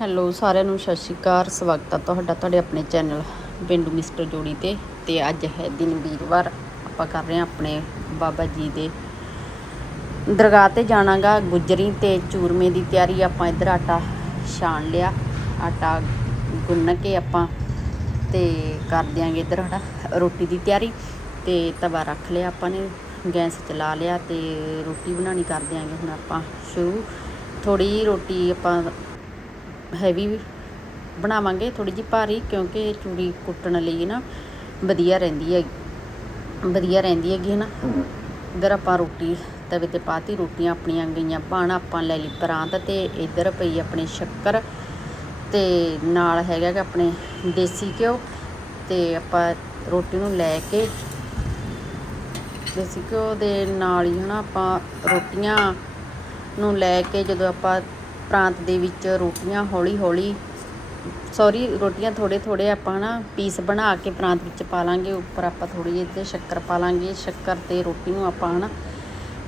Hello, ਸਾਰਿਆਂ ਨੂੰ ਸਤਿ ਸ਼੍ਰੀ ਅਕਾਲ। ਸਵਾਗਤ ਹੈ ਤੁਹਾਡਾ, ਤੁਹਾਡੇ ਆਪਣੇ ਚੈਨਲ ਪਿੰਡੂ ਮਿਸਟਰ ਜੋੜੀ ਤੇ। ਤੇ ਅੱਜ ਹੈ ਦਿਨ ਵੀਰਵਾਰ। ਆਪਾਂ ਕਰ ਰਹੇ ਹਾਂ ਆਪਣੇ ਬਾਬਾ ਜੀ ਦੇ ਦਰਗਾਹ ਤੇ ਜਾਣਾਗਾ ਗੁਜਰੀ ਤੇ ਚੂਰਮੇ ਦੀ ਤਿਆਰੀ। ਆਪਾਂ ਇੱਧਰ ਆਟਾ ਛਾਣ ਲਿਆ। ਆਟਾ ਗੁੰਨ ਕੇ ਆਪਾਂ ਤੇ ਕਰ ਦਿਆਂਗੇ ਇੱਧਰ ਸਾਡਾ ਰੋਟੀ ਦੀ ਤਿਆਰੀ। ਤੇ ਤਵਾ ਰੱਖ ਲਿਆ ਆਪਾਂ ਨੇ, ਗੈਸ ਚਲਾ ਲਿਆ ਤੇ ਰੋਟੀ ਬਣਾਉਣੀ ਕਰ ਦਿਆਂਗੇ ਹੁਣ ਆਪਾਂ ਸ਼ੁਰੂ। ਥੋੜੀ ਜਿਹੀ ਰੋਟੀ ਆਪਾਂ ਹੈਵੀ ਬਣਾਵਾਂਗੇ ਥੋੜੀ ਜਿਹੀ ਭਾਰੀ, ਕਿਉਂਕਿ ਚੂੜੀ ਕੁੱਟਣ ਲਈ ਨਾ ਵਧੀਆ ਰਹਿੰਦੀ ਹੈ ਵਧੀਆ ਰਹਿੰਦੀ ਹੈਗੀ ਹੈ ਨਾ। ਇੱਧਰ ਆਪਾਂ ਰੋਟੀ ਤਵੇ ਤੇ ਪਾਤੀ, ਰੋਟੀਆਂ ਆਪਣੀਆਂ ਗਈਆਂ ਬਣ ਆਪਾਂ ਲੈ ਲਈ ਪਰਾਂਤ ਤੇ, ਇੱਧਰ ਪਈ ਆਪਣੇ ਸ਼ੱਕਰ ਤੇ ਨਾਲ ਹੈਗਾ ਗਾ ਆਪਣੇ ਦੇਸੀ ਘਿਓ ਤੇ ਆਪਾਂ ਰੋਟੀ ਨੂੰ ਲੈ ਕੇ ਦੇਸੀ ਘਿਓ ਦੇ ਨਾਲ ਹੀ ਹਨਾ ਆਪਾਂ ਰੋਟੀਆਂ ਨੂੰ ਲੈ ਕੇ ਜਦੋਂ ਆਪਾਂ ਪ੍ਰਾਂਤ ਦੇ ਵਿੱਚ ਰੋਟੀਆਂ ਹੌਲੀ ਹੌਲੀ ਸੌਰੀ ਰੋਟੀਆਂ ਥੋੜੇ ਥੋੜੇ ਆਪਾਂ ਨਾ ਪੀਸ ਬਣਾ ਕੇ ਪ੍ਰਾਂਤ ਵਿੱਚ ਪਾ ਲਾਂਗੇ, ਉੱਪਰ ਆਪਾਂ ਥੋੜੀ ਜਿਹੀ ਤੇ ਸ਼ੱਕਰ ਪਾ ਲਾਂਗੇ, ਸ਼ੱਕਰ ਤੇ ਰੋਟੀ ਨੂੰ ਆਪਾਂ ਨਾ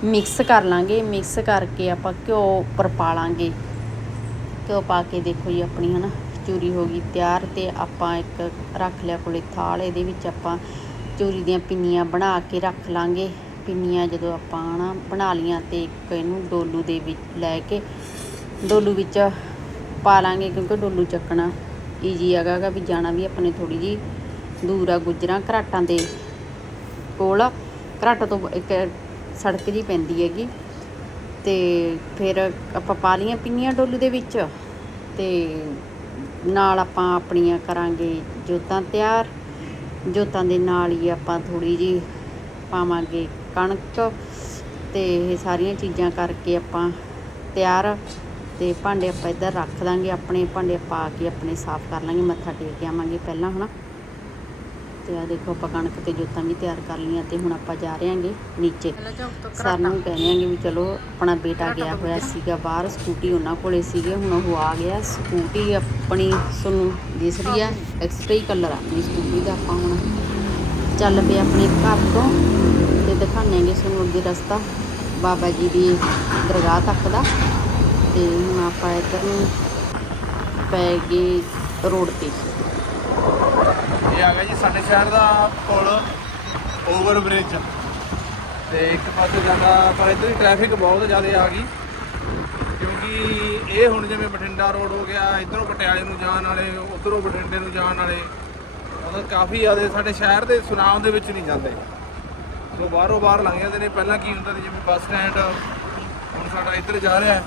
ਮਿਕਸ ਕਰ ਲਾਂਗੇ ਮਿਕਸ ਕਰਕੇ ਆਪਾਂ ਘਿਓ ਉੱਪਰ ਪਾ ਲਾਂਗੇ। ਘਿਓ ਪਾ ਕੇ ਦੇਖੋ ਜੀ ਆਪਣੀ ਹਨਾ, ਚੂਰੀ ਹੋ ਗਈ ਤਿਆਰ ਤੇ ਆਪਾਂ ਇੱਕ ਰੱਖ ਲਿਆ ਕੋਲੇ ਥਾਲ, ਇਹਦੇ ਵਿੱਚ ਆਪਾਂ ਚੂਰੀ ਦੀਆਂ ਪਿੰਨੀਆਂ ਬਣਾ ਕੇ ਰੱਖ ਲਾਂਗੇ। ਪਿੰਨੀਆਂ ਜਦੋਂ ਆਪਾਂ ਨਾ ਬਣਾ ਲੀਆਂ ਤੇ ਇੱਕ ਇਹਨੂੰ ਡੋਲੂ ਦੇ ਵਿੱਚ ਲੈ ਕੇ ਡੋਲੂ ਵਿੱਚ ਪਾ ਲਾਂਗੇ ਕਿਉਂਕਿ ਡੋਲੂ ਚੱਕਣਾ ਈਜੀ ਹੈਗਾ ਗਾ ਵੀ ਜਾਣਾ ਵੀ ਆਪਣੇ ਥੋੜੀ ਜੀ ਦੂਰ ਆ ਗੁਜਰਾਂ ਘਰਾਟਾਂ ਦੇ ਕੋਲ। ਘਰਾਟ ਤੋਂ ਇੱਕ ਸੜਕ ਜੀ ਪੈਂਦੀ ਹੈਗੀ। ਤੇ ਫਿਰ ਆਪਾਂ ਪਾ ਲੀਆਂ ਪਿੰਨੀਆਂ ਡੋਲੂ ਦੇ ਵਿੱਚ ਤੇ ਨਾਲ ਆਪਾਂ ਆਪਣੀਆਂ ਕਰਾਂਗੇ ਜੋਤਾਂ ਤਿਆਰ। ਜੋਤਾਂ ਦੇ ਨਾਲ ਹੀ ਆਪਾਂ ਥੋੜੀ ਜੀ ਪਾਵਾਂਗੇ ਕਣਕ ਤੇ ਇਹ ਸਾਰੀਆਂ ਚੀਜ਼ਾਂ ਕਰਕੇ ਆਪਾਂ ਤਿਆਰ। ਤੇ ਭਾਂਡੇ ਆਪਾਂ ਇੱਧਰ ਰੱਖ ਦਾਂਗੇ ਆਪਣੇ ਭਾਂਡੇ ਪਾ ਕੇ ਆਪਣੇ ਸਾਫ਼ ਕਰ ਲਾਂਗੇ ਮੱਥਾ ਟੇਕ ਕੇ ਆਵਾਂਗੇ ਪਹਿਲਾਂ ਹਨਾ? ਤੇ ਆ ਦੇਖੋ ਆਪਾਂ ਕਣਕ ਤੇ ਜੋਤਾਂ ਵੀ ਤਿਆਰ ਕਰ ਲਈਆਂ ਤੇ ਹੁਣ ਆਪਾਂ ਜਾ ਰਹੇ ਆਂਗੇ ਨੀਚੇ। ਸਰ ਨੂੰ ਕਹਿੰਦੇ ਆਂਗੇ ਵੀ ਚਲੋ ਆਪਣਾ ਬੇਟਾ ਗਿਆ ਹੋਇਆ ਸੀਗਾ ਬਾਹਰ ਸਕੂਟੀ ਉਹਨਾਂ ਕੋਲੇ ਸੀਗੇ ਹੁਣ ਉਹ ਆ ਗਿਆ। ਸਕੂਟੀ ਆਪਣੀ ਤੁਹਾਨੂੰ ਦਿਸ ਰਹੀ ਆ ਐਕਸਟਰੀ ਕਲਰ ਆ ਆਪਣੀ ਸਕੂਟੀ ਦਾ ਆਪਾਂ ਹੁਣ। ਚੱਲ ਪਏ ਆਪਣੇ ਘਰ ਤੋਂ ਤੇ ਦਿਖਾਣਾਂਗੇ ਤੁਹਾਨੂੰ ਅੱਗੇ ਰਸਤਾ ਬਾਬਾ ਜੀ ਦੀ ਦਰਗਾਹ ਤੱਕ ਦਾ। ਤੇ ਹੁਣ ਆਪਾਂ ਇੱਧਰ ਨੂੰ ਪੈ ਗਏ ਰੋਡ ਤੇ। ਇਹ ਆ ਗਿਆ ਜੀ ਸਾਡੇ ਸ਼ਹਿਰ ਦਾ ਪੁਲ, ਓਵਰ ਬ੍ਰਿਜ। ਤੇ ਇੱਕ ਪਾਸੇ ਜਾਂਦਾ ਪਰ ਇੱਧਰ ਹੀ ਟ੍ਰੈਫਿਕ ਬਹੁਤ ਜ਼ਿਆਦਾ ਆ ਗਈ। ਕਿਉਂਕਿ ਇਹ ਹੁਣ ਜਿਵੇਂ ਬਠਿੰਡਾ ਰੋਡ ਹੋ ਗਿਆ, ਇਧਰੋਂ ਪਟਿਆਲੇ ਨੂੰ ਜਾਣ ਵਾਲੇ, ਉਧਰੋਂ ਬਠਿੰਡੇ ਨੂੰ ਜਾਣ ਵਾਲੇ, ਮਤਲਬ ਕਾਫੀ ਜ਼ਿਆਦਾ ਸਾਡੇ ਸ਼ਹਿਰ ਦੇ ਸੁਨਾਮ ਦੇ ਵਿੱਚ ਨਹੀਂ ਜਾਂਦੇ। ਸੋ ਬਾਹਰੋਂ ਬਾਹਰ ਲੰਘ ਜਾਂਦੇ ਨੇ। ਪਹਿਲਾਂ ਕੀ ਹੁੰਦਾ ਸੀ, ਜਿਵੇਂ ਬੱਸ ਸਟੈਂਡ ਹੁਣ ਸਾਡਾ ਇੱਧਰ ਜਾ ਰਿਹਾ ਹੈ।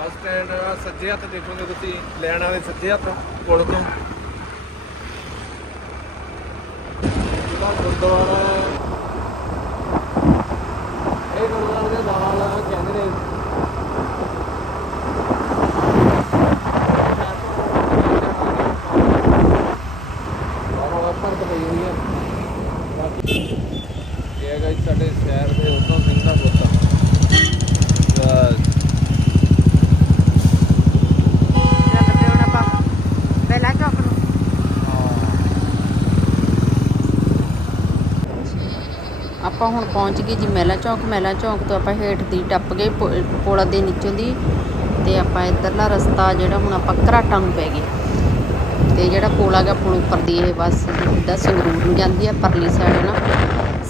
ਬੱਸ ਸਟੈਂਡ ਸੱਜੇ ਹੱਥ ਦੇਖੋਗੇ ਤੁਸੀਂ ਲੈਣ ਵਾਲੇ ਸੱਜੇ ਹੱਥ ਪੁਲ ਤੋਂ। ਜਿਹੜਾ ਗੁਰਦੁਆਰਾ ਹੈ ਇਹ ਗੁਰਦੁਆਰੇ ਦੇ ਨਾਲ ਕਹਿੰਦੇ ਨੇ ਬਾਬਾ ਭਰਤ ਪਈ ਹੋਈ ਹੈ ਬਾਕੀ ਇਹ ਹੈਗਾ ਜੀ ਸਾਡੇ ਸ਼ਹਿਰ ਦੇ ਉਦੋਂ ਸਿੰਘ ਦਾ ਬੁੱਤ ਤਾਂ ਚੱਲ ਪਏ ਹੁਣ ਆਪਾਂ ਪਹਿਲਾਂ ਚੌਕ ਨੂੰ ਆਪਾਂ ਹੁਣ ਪਹੁੰਚ ਗਏ ਜੀ ਮਹਿਲਾ ਚੌਕ। ਮਹਿਲਾ ਚੌਕ ਤੋਂ ਆਪਾਂ ਹੇਠ ਦੀ ਟੱਪ ਗਏ ਪੁ- ਪੁਲ ਦੇ ਨੀਚੋਂ ਦੀ ਤੇ ਆਪਾਂ ਇੱਧਰਲਾ ਰਸਤਾ ਜਿਹੜਾ ਹੁਣ ਆਪਾਂ ਘਰਾਟਾਂ ਨੂੰ ਪੈ ਗਏ ਤੇ ਜਿਹੜਾ ਪੋਲਾ ਹੈਗਾ ਪੁਲ ਉੱਪਰ ਦੀ, ਇਹ ਬੱਸ ਸਿੱਧਾ ਸੰਗਰੂਰ ਨੂੰ ਜਾਂਦੀ ਹੈ ਪਰਲੀ ਸਾਈਡ ਨਾ।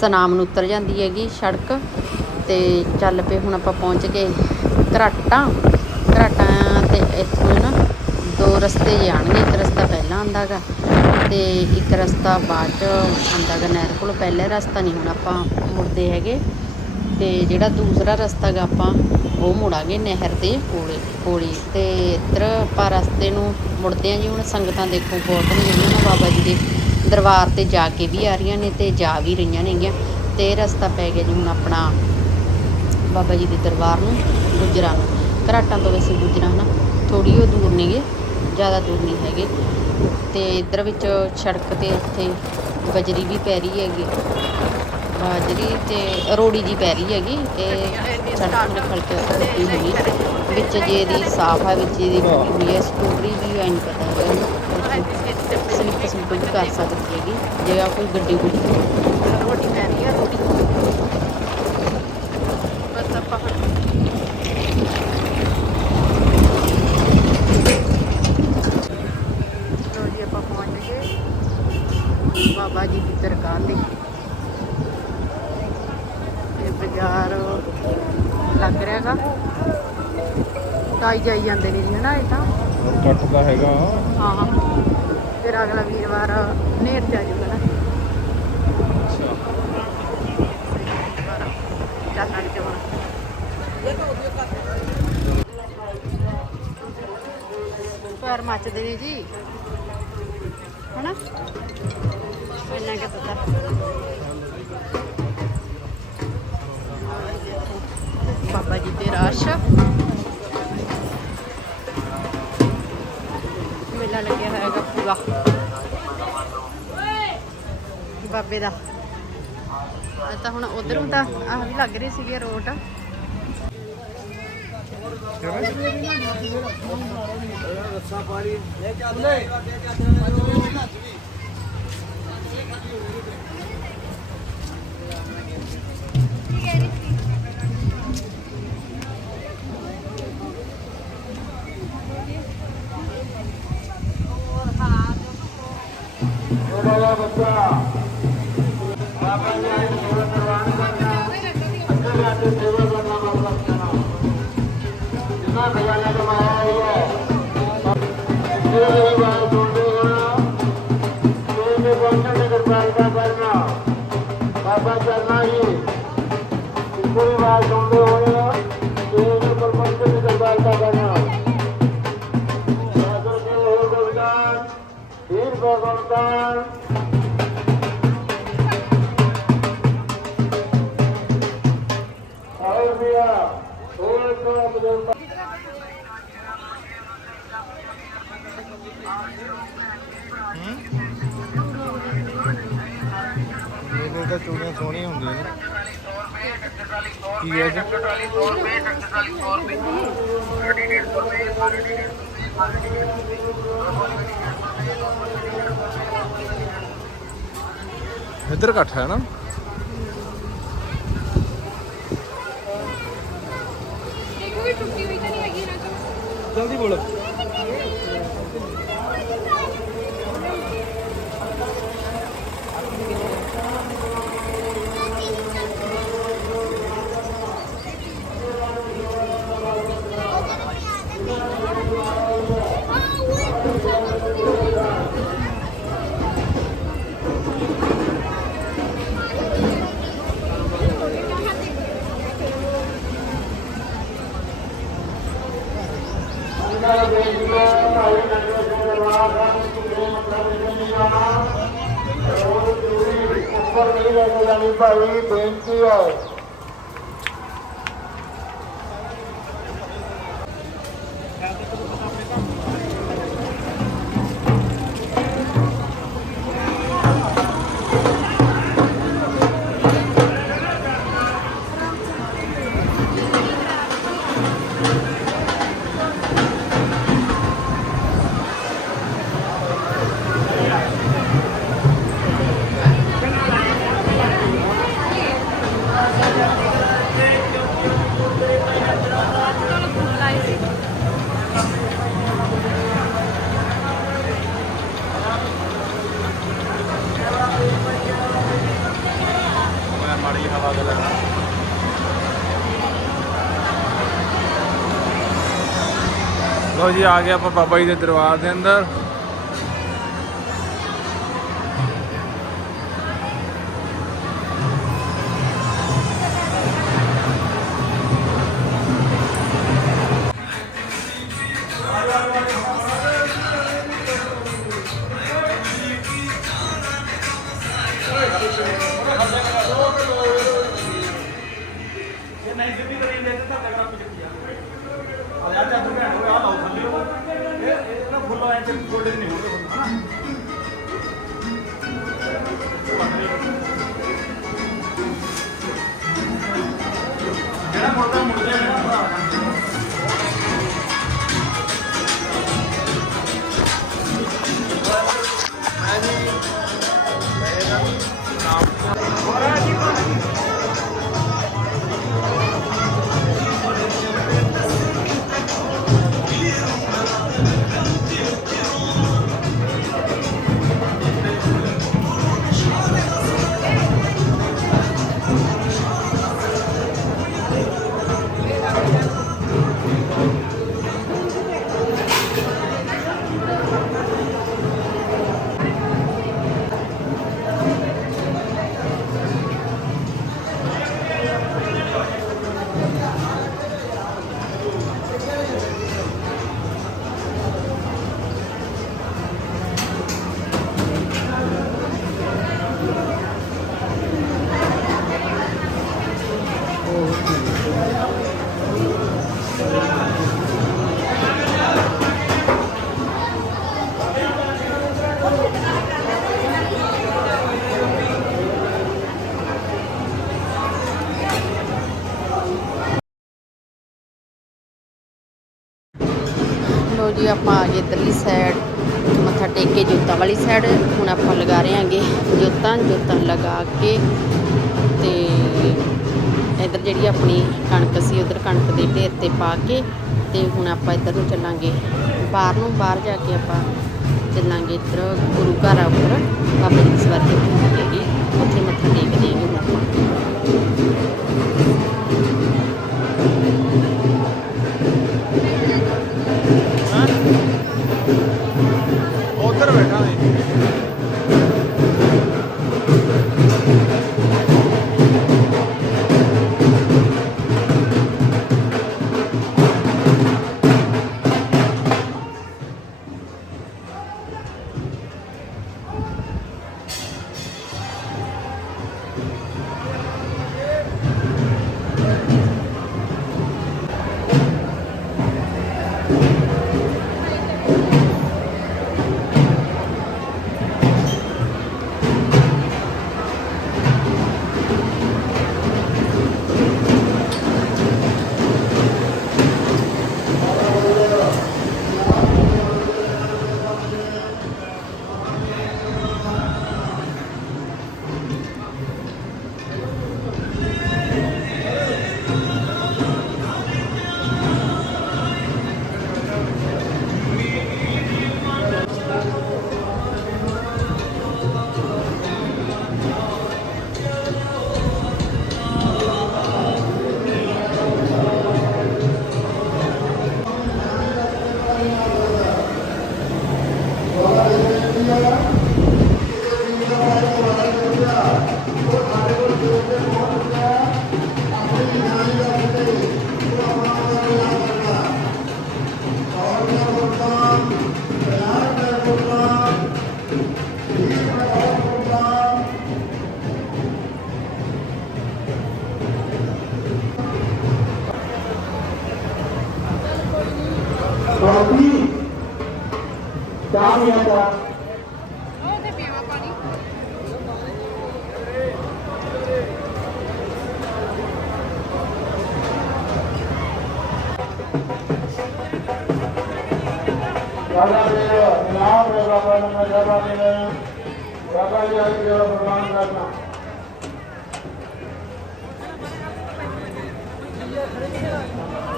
ਸਨਾਮ ਨੂੰ ਉਤਰ ਜਾਂਦੀ ਹੈਗੀ ਸੜਕ ਤੇ ਚੱਲ ਪਏ ਹੁਣ ਆਪਾਂ ਪਹੁੰਚ ਗਏ ਘਰਾਟਾਂ। ਘਰਾਟਾਂ ਤੇ ਇੱਥੋਂ ਨਾ ਦੋ ਰਸਤੇ ਜਾਣਗੇ ਇੱਕ ਰਸਤਾ ਪਹਿਲਾਂ ਆਉਂਦਾ ਗਾ ਤੇ ਇੱਕ ਰਸਤਾ ਬਾਅਦ ਚ ਆਉਂਦਾ ਗਾ ਨਹਿਰ ਕੋਲ। ਪਹਿਲਾ ਰਸਤਾ ਨਹੀਂ ਹੁਣ ਆਪਾਂ ਮੁੜਦੇ ਹੈਗੇ। ਤੇ ਜਿਹੜਾ ਦੂਸਰਾ ਰਸਤਾ ਗਾ ਆਪਾਂ, ਉਹ ਮੁੜਾਂਗੇ ਨਹਿਰ ਦੇ ਕੋਲੇ ਕੋਲੇ। ਤੇ ਇੱਧਰ ਆਪਾਂ ਰਸਤੇ ਨੂੰ ਮੁੜਦੇ ਆਂ ਜੀ, ਹੁਣ ਸੰਗਤਾਂ ਦੇਖੋ ਬਹੁਤ ਨੇ ਜਿਹੜੀਆਂ ਨਾ, ਬਾਬਾ ਜੀ ਦੇ ਦਰਬਾਰ ਤੇ ਜਾ ਕੇ ਵੀ ਆ ਰਹੀਆਂ ਨੇ ਤੇ ਜਾ ਵੀ ਰਹੀਆਂ ਨੇਗੀਆਂ ਤੇ ਇਹ ਰਸਤਾ ਪੈ ਗਿਆ ਜੀ ਹੁਣ ਆਪਣਾ ਬਾਬਾ ਜੀ ਦੇ ਦਰਬਾਰ ਨੂੰ, ਗੁਜਰਾਂ ਨੂੰ। ਘਰਾਟਾਂ ਤੋਂ ਵੈਸੇ ਗੁਜਰਾਂ ਨਾ ਥੋੜੀ ਉਹ ਦੂਰ ਨੇਗੇ, ਜ਼ਿਆਦਾ ਦੂਰ ਨਹੀਂ ਹੈਗੇ। ਤੇ ਇੱਧਰ ਵਿੱਚ ਸੜਕ ਤੇ ਇੱਥੇ ਬਜਰੀ ਵੀ ਪੈ ਰਹੀ ਹੈਗੀ। ਬਾਜਰੀ ਤੇ ਰੋੜੀ ਜੀ ਪੈ ਰਹੀ ਹੈਗੀ ਇਹ ਛੱਡ ਨੂੰ ਖੜ ਕੇ ਹੋਈ। ਵਿੱਚ ਜੇ ਦੀ ਸਾਫ਼ ਹੈ ਵਿੱਚ ਇਹਦੀ ਹੋਈ ਹੈ ਸਟੋਰੀ ਵੀ ਐਂ ਨਹੀਂ ਪਤਾ ਹੈ ਸਲਿੱਪ ਸਲਿੱਪ ਵੀ ਕਰ ਸਕਦੀ ਹੈਗੀ। ਜੇ ਆ ਕੋਈ ਗੱਡੀ ਗੁੱਡੀ ਰੋਟੀ ਪੈ ਰਹੀ ਹੈ ਰੋਟੀ ਬਸ ਆਪਾਂ ਹੁਣ ਜਾਈ ਜਾਂਦੇ ਨੇ ਜੀ ਹਨਾ ਇਹ ਤਾਂ ਕੱਟ ਦਾ ਹੈਗਾ ਹਾਂ ਫਿਰ ਅਗਲਾ ਵੀਰਵਾਰ ਨੇਰ ਜਾ ਜੂਗਾ ਨਾ ਚੱਲ ਲੱਗ ਜਾ ਪੈਰ ਮੱਚਦੇ ਨੇ ਜੀ। ਹਨਾ? ਇੰਨਾ ਕਿ ਪਤਾ। ਬਾਬਾ ਜੀ ਤੇ ਰਾਸ਼। ਮੇਲਾ ਲੱਗਿਆ ਹੋਇਆਗਾ ਪੂਰਾ। ਬਾਬੇ ਦਾ। ਤਾਂ ਹੁਣ ਉਧਰੋਂ ਤਾਂ ਆਹ ਵੀ ਲੱਗ ਰਹੇ ਸੀਗੇ ਰੋਟ ਰੱਸਾ ਹੈ ਸੁਣਦੇ ਹੋਣਾ ਇਹ ਦੇ ਕਰਨਾ ਬਾਬਾ ਹੀ ਤਾਂ ਚੂੜੀਆਂ ਸੋਹਣੀਆਂ ਹੁੰਦੀਆਂ ਨੇ। ਕੀ ਹੈ ਜੀ? ਇੱਧਰ ਇਕੱਠ ਹੈ ਨਾ। ਕੋਈ ਟੁੱਟੀ ਹੋਈ ਤਾਂ ਨਹੀਂ ਹੈਗੀ ਨਾ। ਚੋਂ ਜਲਦੀ ਬੋਲੋ। ਮਾੜੀ ਹਵਾ ਦੇ ਲੈਣਾ ਲੋ ਜੀ, ਆ ਗਏ ਆਪਾਂ ਬਾਬਾ ਜੀ ਦੇ ਦਰਬਾਰ ਦੇ ਅੰਦਰ। Bora, ਆਪਾਂ ਆ ਗਏ ਇੱਧਰਲੀ ਸਾਈਡ ਮੱਥਾ ਟੇਕ ਕੇ ਜੋਤਾਂ ਵਾਲੀ ਸਾਈਡ ਹੁਣ ਆਪਾਂ ਲਗਾ ਰਹੇ ਹਾਂਗੇ ਜੋਤਾਂ ਜੋਤਾਂ ਲਗਾ ਕੇ ਤੇ ਇੱਧਰ ਜਿਹੜੀ ਆਪਣੀ ਕਣਕ ਸੀ, ਉਧਰ ਕਣਕ ਦੇ ਢੇਰ ਤੇ ਪਾ ਕੇ ਤੇ ਹੁਣ ਆਪਾਂ ਇੱਧਰ ਨੂੰ ਚੱਲਾਂਗੇ। ਬਾਹਰ ਨੂੰ, ਬਾਹਰ ਜਾ ਕੇ ਆਪਾਂ ਚੱਲਾਂਗੇ ਇੱਧਰ ਗੁਰੂ ਘਰ ਆ ਉੱਪਰ ਬਾਬਾ ਜੀ ਦੀ ਸਵਾਰੀ ਉੱਥੇ ਹੈਗੀ ਉੱਥੇ ਮੱਥਾ ਟੇਕਦੇ ਆਂਗੇ ਹੁਣ ਆਪਾਂ। ਗਿਆ ਤਾਂ ਉਹਦੇ ਪੀਵਾ ਪਾਣੀ राजा जी नाम रे बाबा ने बाबा ने बाबा जी आज जो प्रणाम करना खड़े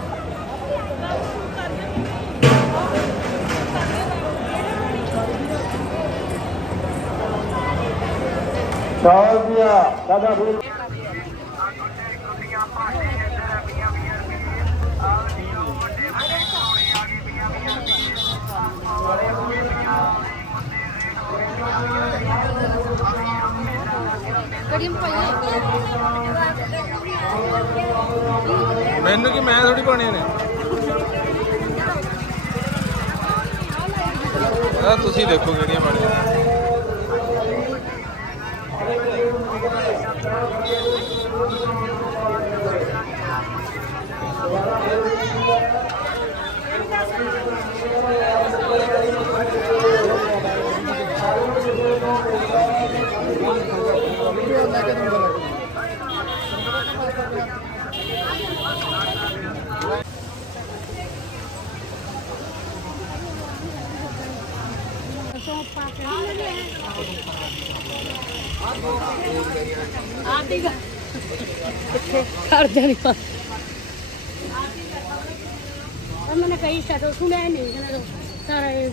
100 ਰੁਪਿਆ ਸਾਡਾ ਫੂਲ ਮੈਨੂੰ ਕਿ ਮੈਂ ਥੋੜੀ ਪਾਣੀ ਨੇ? ਆ ਤੁਸੀਂ ਦੇਖੋ ਕਿਹੜੀਆਂ ਪਾਣੀਆਂ ਕਰ ਜਾਣੀ और मैंने कई शायद सुना ही नहीं मैंने तो सारा ये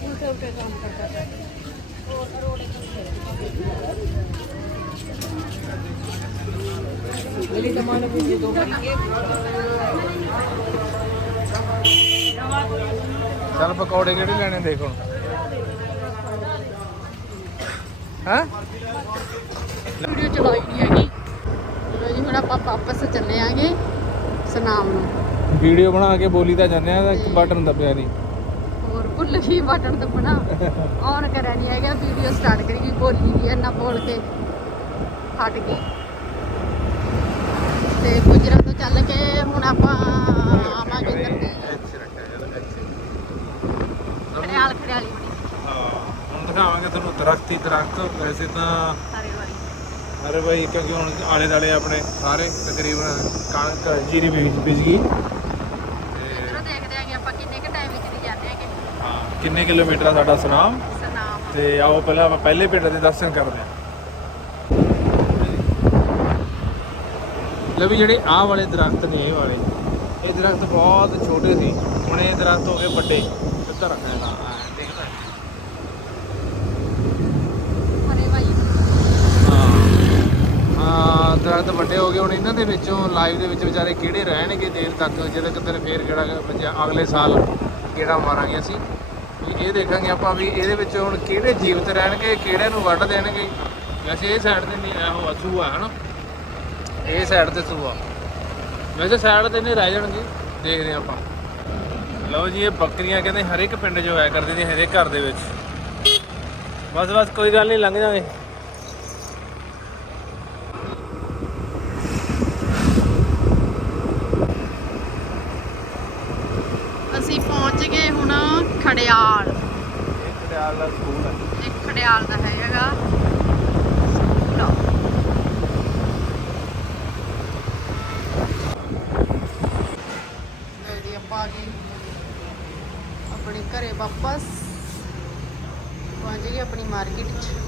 उल्टे उल्टे काम करता था ਚੱਲ ਪਕੌੜੇ ਕਿਹੜੇ ਲੈਣੇ ਦੇਖ ਹੁਣ ਹੈ? ਵੀਡੀਓ ਚਲਾਈ ਨਹੀਂ ਹੈਗੀ। ਚਲੋ ਜੀ ਹੁਣ ਆਪਾਂ ਵਾਪਸ ਚੱਲੇ ਆਂਗੇ ਸਨਾਮ ਨੂੰ। ਵੀਡੀਓ ਬਣਾ ਕੇ ਬੋਲੀ ਤਾਂ ਜਾਂਦੇ ਆ ਬਟਨ ਦੱਬਿਆ ਨਹੀਂ ਹੋਰ ਭੁੱਲ ਗਈ ਬਟਨ ਦੱਬਣਾ। ਔਨ ਕਰਿਆ ਨਹੀਂ ਹੈਗਾ ਵੀਡੀਓ ਸਟਾਰਟ ਕਰੀ ਬੋਲੀ ਗਈ ਇੰਨਾ ਬੋਲ ਕੇ ਹਟ ਗਈ। ਤੇ ਗੁਜਰਾਂ ਤੋਂ ਚੱਲ ਕੇ ਹੁਣ ਆਪਾਂ ਆਵਾਂਗੇ ਇੱਧਰ ਦੀ ਖੜਿਆਲ ਖੜਿਆਲੀ ਬਣੀ ਹਾਂ ਹੁਣ ਦਿਖਾਵਾਂਗੇ ਤੁਹਾਨੂੰ ਦਰਖਤ ਹੀ ਦਰਖਤ ਵੈਸੇ ਤਾਂ ਅਰੇ ਭਾਈ ਕਿਉਂਕਿ ਹੁਣ ਆਲੇ ਦਾਲੇ ਆਪਣੇ ਸਾਰੇ ਤਕਰੀਬਨ ਕਣਕ ਜੀਰੀ ਬੀਜ ਬੀਜ ਗਈ। ਕਿੰਨੇ ਕਿਲੋਮੀਟਰ ਆ ਸਾਡਾ ਸੁਨਾਮ? ਤੇ ਆਓ ਪਹਿਲਾਂ ਆਪਾਂ ਪਹਿਲੇ ਪਿੰਡ ਦੇ ਦਰਸ਼ਨ ਕਰਦੇ ਹਾਂ। ਲੈ ਵੀ ਜਿਹੜੇ ਆਹ ਵਾਲੇ ਦਰਖਤ ਨੇ ਇਹ ਵਾਲੇ। ਇਹ ਦਰਖਤ ਬਹੁਤ ਛੋਟੇ ਸੀ ਹੁਣ ਇਹ ਦਰਖਤ ਹੋ ਗਏ ਵੱਡੇ। ਇੱਧਰ ਰੱਖਣਾ ਦੇਖਦਾ ਹਰੇ ਭਾਈ ਹਾਂ ਹਾਂ ਵੱਡੇ ਹੋ ਗਏ। ਹੁਣ ਇਹਨਾਂ ਦੇ ਵਿੱਚੋਂ ਲਾਈਵ ਦੇ ਵਿੱਚ ਵਿਚਾਰੇ ਕਿਹੜੇ ਰਹਿਣਗੇ ਦੇਰ ਤੱਕ? ਜਦੋਂ ਕਿਤੇ ਫੇਰ ਕਿਹੜਾ ਅਗਲੇ ਸਾਲ ਕਿਹੜਾ ਮਾਰਾਂਗੇ ਅਸੀਂ? ਵੀ ਇਹ ਦੇਖਾਂਗੇ ਆਪਾਂ ਵੀ ਇਹਦੇ ਵਿੱਚ ਹੁਣ ਕਿਹੜੇ ਜੀਵਤ ਰਹਿਣਗੇ ਕਿਹੜੇ ਨੂੰ ਵੱਢ ਦੇਣਗੇ। ਵੈਸੇ ਇਹ ਸਾਈਡ ਤੇ ਨਹੀਂ, ਇਹੋ ਅਸੂ ਹਨਾ? ਇਹ ਸਾਈਡ ਤੇ ਸੂਆ ਵੈਸੇ ਸਾਈਡ ਤੇ ਨਹੀਂ ਰਹਿ ਜਾਣਗੇ, ਦੇਖਦੇ ਹਾਂ ਆਪਾਂ। ਲਓ ਜੀ, ਇਹ ਬੱਕਰੀਆਂ ਕਹਿੰਦੇ ਹਰ ਇੱਕ ਪਿੰਡ 'ਚ ਹੋਇਆ ਕਰਦੀ ਨੇ, ਹਰੇਕ ਘਰ ਦੇ ਵਿੱਚ। ਬਸ ਬਸ, ਕੋਈ ਗੱਲ ਨਹੀਂ, ਲੰਘ ਜਾਵਾਂਗੇ ਅਸੀਂ ਪਹੁੰਚ ਗਏ ਹੁਣ ਖੜਿਆਲ। ਇਹ ਖੜਿਆਲ ਦਾ ਸਕੂਲ ਹੈ। ਇਹ ਖੜਿਆਲ ਦਾ ਹੈਗਾ। ਜੀ ਆਪਾਂ ਆਪਣੇ ਘਰੇ ਵਾਪਸ। ਪਹੁੰਚ ਗਏ ਆਪਣੀ ਮਾਰਕੀਟ 'ਚ।